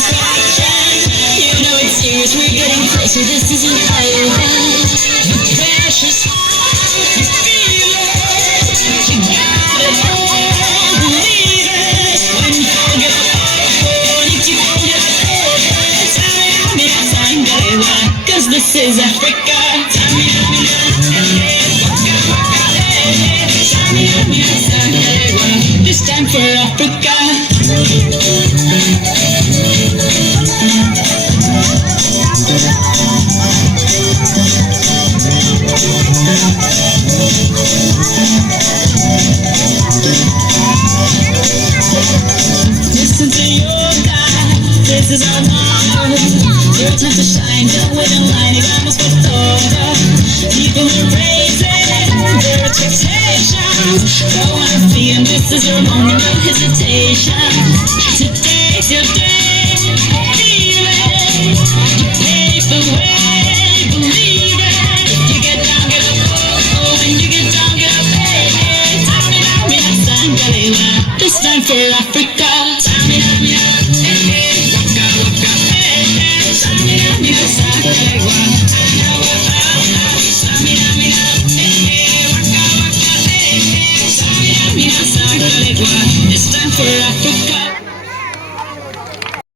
satisfaction. You know it's serious, we're getting closer, this isn't over. The pressure's on, you feel it. You got it all, believe it. When you forget when you keep on your head. Tami, sangalewa, cause this is Africa. Tami, sangalewa, this time for Africa. Listen to your God, this is our motto. Your time to shine, don't wait in line, it almost got todo. People are raising their expectations. Go on and feed them, this is your moment, no hesitation. Today's your day, feel it. You pave the way, believe it. If you get down, get up, oh, when you get down, get up, hey, hey. Tami, sangalewa, this time for Africa. Tami, hey, hey, waka, waka, hey, hey. Tami, sangalewa, Tami, hey, hey, waka, waka, hey, hey. Tami, sangalewa, this time for Africa.